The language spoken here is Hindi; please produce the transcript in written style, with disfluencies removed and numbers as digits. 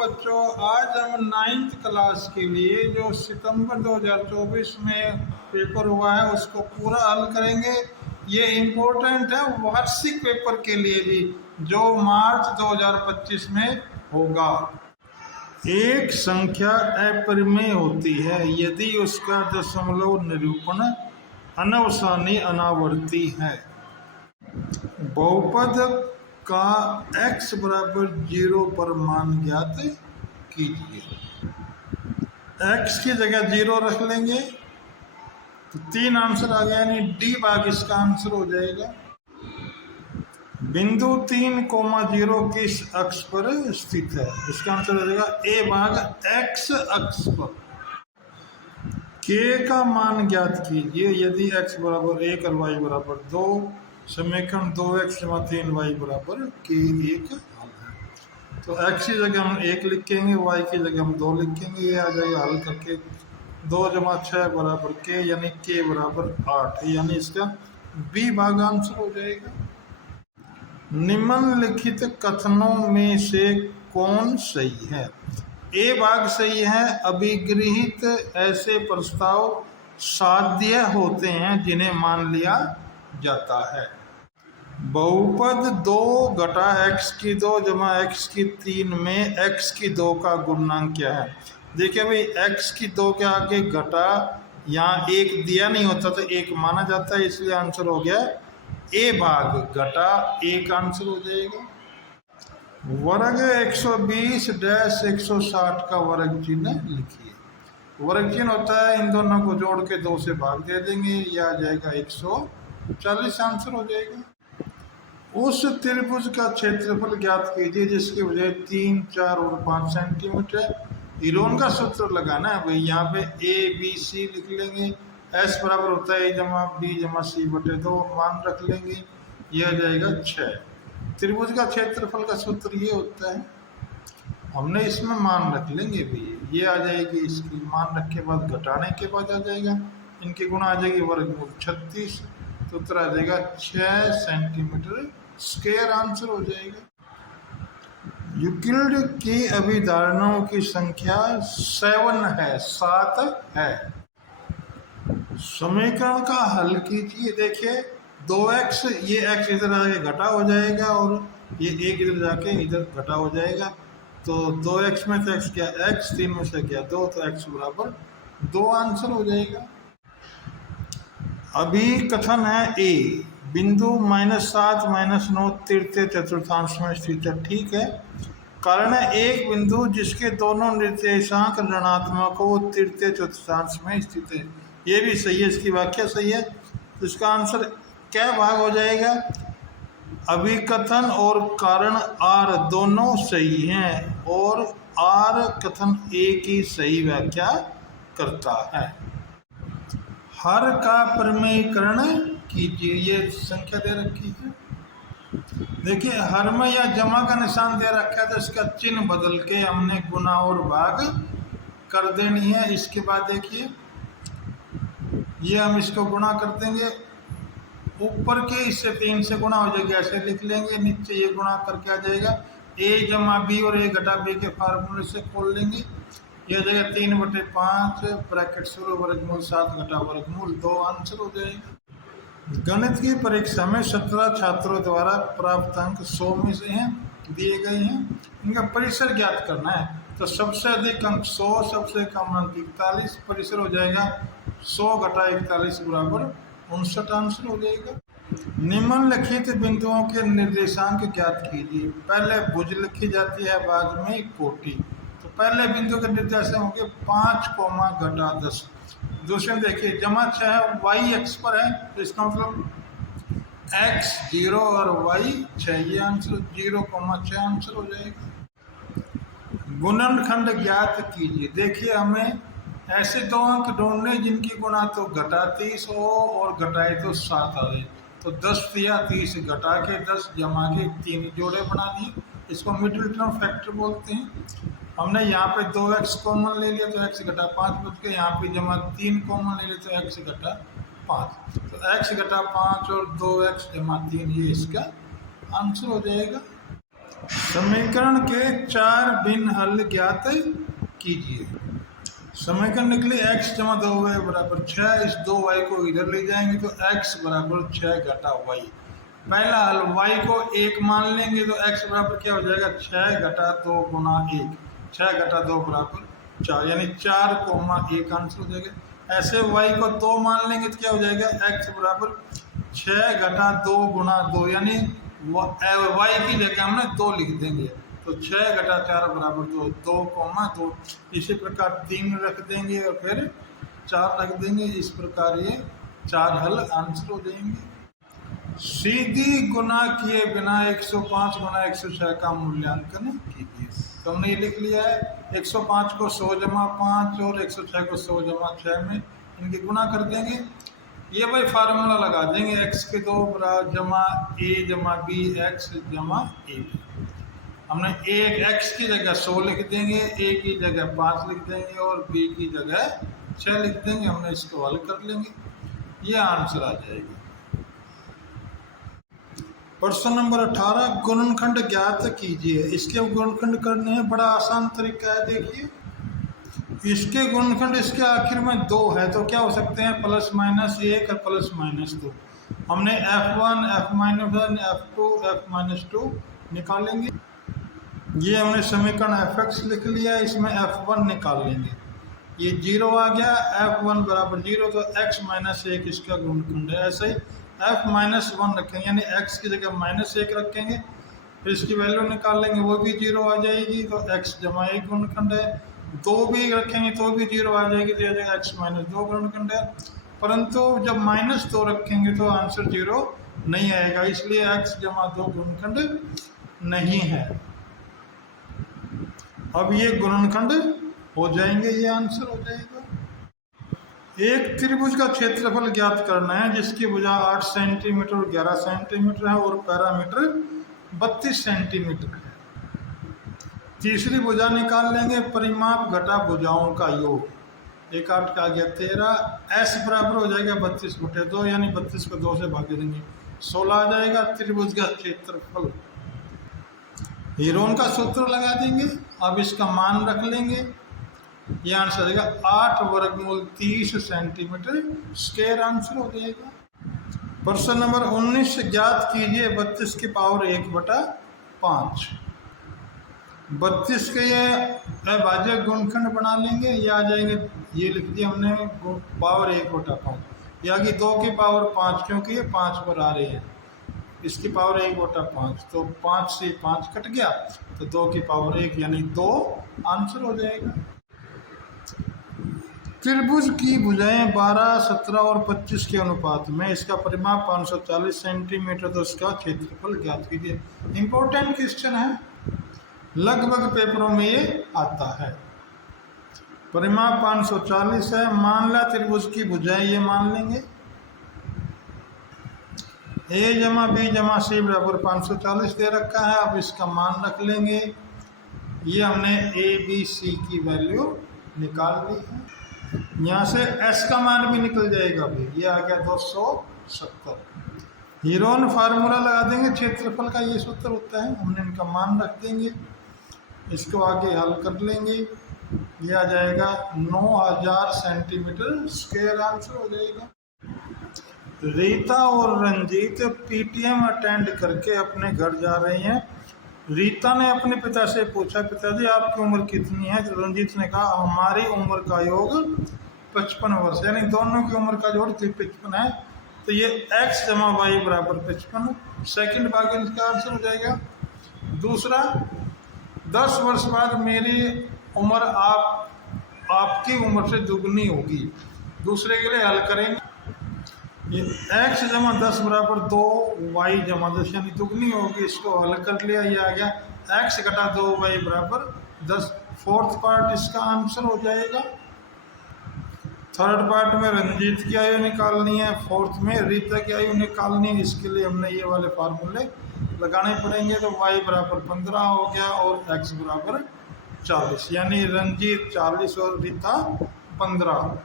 बच्चों, आज हम 9th क्लास के लिए जो सितंबर 2024 में पेपर हुआ है उसको पूरा हल करेंगे। ये इम्पोर्टेंट है वार्षिक पेपर के लिए भी, जो मार्च 2025 में होगा। एक संख्या अपरिमेय होती है यदि उसका दशमलव निरूपण अनवसानी अनावर्ती है। बहुपद का x बराबर 0 पर मान ज्ञात कीजिए। x की जगह 0 रख लेंगे तो 3 आंसर आ गया, यानी डी भाग इसका आंसर हो जाएगा। बिंदु 3,0 किस अक्ष पर स्थित है? इसका आंसर हो जाएगा ए भाग x अक्ष पर। k का मान ज्ञात कीजिए यदि x बराबर 1 और y बराबर 2। समीकरण 2x = 3y बराबर k1 हल है। तो x की जगह हम 1 लिखेंगे, y की जगह हम 2 लिखेंगे। ये आ जाएगा हल करके 2 + 6 बराबर k, यानी k बराबर 8, यानी इसका बी भाग आंसर हो जाएगा। निम्नलिखित कथनों में से कौन सही है? ए भाग सही है। अभिगृहित ऐसे प्रस्ताव साध्य होते हैं जिन्हें मान लिया जाता है। बहुपद 2 घटा x की 2 जमा x की 3 में x की 2 का गुणनांक क्या है? देखिए भाई, x की 2 के आगे घटा, यहाँ 1 दिया नहीं होता तो 1 माना जाता है, इसलिए आंसर हो गया ए भाग घटा 1 आंसर हो जाएगा। वर्ग 120 - 160 का वर्ग चिन्ह लिखिए। वर्ग चिन्ह होता है, इन दोनों को जोड़ के 2 से भाग दे देंगे, यह आ जाएगा 140 आंसर हो जाएगा। उस त्रिभुज का क्षेत्रफल ज्ञात कीजिए जिसकी वजह 3, 4 और 5 सेंटीमीटर। हीरोन का सूत्र लगाना है भाई। यहाँ पे ए बी सी लिख लेंगे। एस बराबर होता है a जमा बी जमा सी बटे 2, मान रख लेंगे, यह आ जाएगा 6। त्रिभुज का क्षेत्रफल का सूत्र ये होता है, हमने इसमें मान रख लेंगे भाई। ये आ जाएगी, इसकी मान रख के बाद घटाने के बाद आ जाएगा, इनकी गुणा आ जाएगी वर्गमूल 36, तो उत्तर आ जाएगा 6 सेंटीमीटर स्क्वायर आंसर हो जाएगा। यूक्लिड की अभिधारणाओं की संख्या 7 है, 7 है। समीकरण का हल कीजिए। देखिए 2x, ये x इधर आके घटा हो जाएगा और ये 1 इधर जाके इधर घटा हो जाएगा। तो 2x में से x क्या? x, 3 में से क्या? 2, तो x बराबर 2 आंसर हो जाएगा। अभी कथन है ए, बिंदु -7 - 9 तृतीय चतुर्थांश में स्थित है। ठीक है। कारण है एक बिंदु जिसके दोनों निर्देशांक ऋणात्मक हो तृतीय चतुर्थांश में स्थित है। ये भी सही है, इसकी व्याख्या सही है। तो इसका आंसर क्या भाग हो जाएगा? अभिकथन और कारण आर दोनों सही हैं और आर कथन ए की सही व्याख्या करता है। हर का प्रमेयकरण कीजिए। ये संख्या दे रखी है, देखिए हर में या जमा का निशान दे रखा है, तो इसका चिन्ह बदल के हमने गुना और भाग कर देनी है। इसके बाद देखिए ये हम इसको गुणा कर देंगे, ऊपर के इससे 3 से गुणा हो जाएगा, ऐसे लिख लेंगे। नीचे ये गुणा करके आ जाएगा a जमा बी, और a घटा b के फार्मूले से खोल लेंगे, यह जगह 3/5 ब्रैकेट शुरू वर्गमूल 7 घटा वर्गमूल 2 आंसर हो जाएगा। गणित की परीक्षा में 17 छात्रों द्वारा प्राप्त अंक 100 में से हैं, दिए गए हैं। इनका परिसर ज्ञात करना है। तो सबसे अधिक अंक 100, सबसे कम अंक 41, परिसर हो जाएगा 100 घटा 41 बराबर 59 आंसर हो जाएगा। निम्नलिखित बिंदुओं के निर्देशांक ज्ञात कीजिए। पहले भुज लिखी जाती है, बाद में कोटि। तो पहले बिंदु के निर्देशांक होंगे 5, घटा 10। दूसरे में देखिए जमा 6 है, y x पर है, तो इसका मतलब x 0 और y 6, ये आंसर 0,6 आंसर हो जाएगा। गुणनखंड ज्ञात कीजिए। देखिए हमें ऐसे 2 अंक ढूंढने जिनकी गुणा तो घटा 30 हो और घटाए तो 7 आए। तो 10 या 30 घटा के 10 जमा के 3 जोड़े बना दिए, इसको मिडिल टर्म फैक्टर बोलते हैं। हमने यहाँ पे 2x कॉमन ले लिया तो x घटा 5 बच के, यहाँ पे जमा 3 कॉमन ले लिया तो x घटा 5, तो x घटा 5 और 2x जमा 3, ये इसका आंसर हो जाएगा। समीकरण के 4 भिन्न हल ज्ञात कीजिए। समीकरण निकले x जमा 2y बराबर 6। इस 2y को इधर ले जाएंगे तो x बराबर 6 घटा y। पहला हल y को 1 मान लेंगे तो x बराबर क्या हो जाएगा 6 घटा 2 गुना 1। 6 घटा 2 बराबर 4 यानी 4,1 आंसर हो जाएगा। ऐसे y को 2 मान लेंगे तो क्या हो जाएगा x बराबर 6 घटा 2 गुना 2 यानी y की जगह हमने 2 लिख देंगे तो 6 घटा 4 बराबर 2, 2,2। इसी प्रकार 3 रख देंगे और फिर 4 रख देंगे। इस प्रकार ये 4 हल आंसर हो जाएंगे। सीधी गुना किए बिना 105 गुना 106 का मूल्यांकन कीजिए। तो हमने ये लिख लिया है 105 को 100 जमा 5 और 106 को 100 जमा 6 में इनके गुना कर देंगे। ये भाई फार्मूला लगा देंगे x के 2 जमा a जमा b x जमा a। हमने एक x की जगह 100 लिख देंगे, a की जगह 5 लिख देंगे और b की जगह 6 लिख देंगे। हमने इसको हल कर लेंगे, ये आंसर आ जाएगा। प्रश्न नंबर 18 गुणनखंड ज्ञात कीजिए। इसके गुणनखंड करने हैं, बड़ा आसान तरीका है। देखिए इसके गुणनखंड इसके आखिर में 2 है तो क्या हो सकते हैं +-1 और +-2। हमने f1 f-1 f2 f-2 निकालेंगे। ये हमने समीकरण fx लिख लिया, इसमें f1 निकाल लेंगे। ये 0 आ गया, f1 बराबर 0 तो x-1 इसका गुणनखंड है। ऐसे ही f-1 रखेंगे यानी x की जगह -1 रखेंगे, फिर इसकी वैल्यू निकाल लेंगे, वो भी 0 आ जाएगी तो x जमा 1 गुणनखंड है। 2 भी रखेंगे तो भी 0 आ जाएगी तो यह जगह x-2 गुणनखंड है। परंतु जब -2 रखेंगे तो आंसर 0 नहीं आएगा, इसलिए x जमा 2 गुणनखंड नहीं है। अब ये गुणनखंड हो जाएंगे, ये आंसर हो जाएगा। एक त्रिभुज का क्षेत्रफल ज्ञात करना है जिसकी भुजा 8 सेंटीमीटर और 11 सेंटीमीटर है और पैरामीटर 32 सेंटीमीटर है। तीसरी भुजा निकाल लेंगे, परिमाप घटा भुजाओं का योग। 1 8 का आ गया 13, s बराबर हो जाएगा 32/2 यानी 32 को 2 से भाग देंगे 16 आ जाएगा। त्रिभुज का क्षेत्रफल हीरोन का सूत्र लगा देंगे। अब इसका मान रख लेंगे, ये आंसर आएगा 8 वर्गमूल 30 सेंटीमीटर स्क्वायर आंसर हो जाएगा। प्रश्न नंबर 19 ज्ञात कीजिए 32 की पावर 1/5। 32 के ये अभाज्य गुणनखंड बना लेंगे, ये आ जाएंगे, ये लिख दिया हमने पावर 1/5। ये आगे 2 की पावर 5 क्योंकि ये 5 पर आ रहे हैं, इसकी पावर 1/5 तो 5 से 5 कट गया तो 2 की पावर 1 यानी 2 आंसर हो जाएगा। त्रिभुज की भुजाएं 12, 17 और 25 के अनुपात में, इसका परिमाप 540 सेंटीमीटर तो इसका क्षेत्रफल ज्ञात कीजिए। इंपॉर्टेंट क्वेश्चन है, लगभग पेपरों में ये आता है। परिमाप 540 है, मान ला त्रिभुज की भुजाएं ये मान लेंगे a जमा b जमा c बराबर 540 दे रखा है। अब इसका मान रख लेंगे, ये हमने a b c की वैल्यू निकाल ली है। यहाँ से s का मान भी निकल जाएगा भाई, ये आ गया 270। हीरोन फार्मूला लगा देंगे, क्षेत्रफल का ये सूत्र होता है, हमने इनका मान रख देंगे, इसको आगे हल कर लेंगे, ये आ जाएगा 9000 सेंटीमीटर स्क्वायर आंसर हो जाएगा। रीता और रंजीत पीटीएम अटेंड करके अपने घर जा रही हैं। रीता ने अपने पिता से पूछा, पिताजी आपकी उम्र कितनी है? तो रंजीत ने कहा हमारी उम्र का योग 55 वर्ष, यानी दोनों की उम्र का जोड़ 55 है। तो ये x जमा y बराबर 55 सेकंड भाग इसका आंसर हो जाएगा। दूसरा, 10 वर्ष बाद मेरी उम्र आपकी उम्र से दुगनी होगी। दूसरे के लिए हल करेंगे, ये x जमा 10 बराबर 2 y जमा 10 यानी दुगनी होगी, इसको हल कर लिया, ये आ गया x घटा 2y बराबर 10। फोर्थ पार्ट इसका आंसर हो जाएगा। थर्ड पार्ट में रंजीत की आयु निकालनी है, फोर्थ में रीता की आयु निकालनी है। इसके लिए हमने ये वाले फार्मूले लगाने पड़ेंगे। तो y बराबर 15 हो गया और x बराबर 40 यानी रंजीत 40 और रीता 15।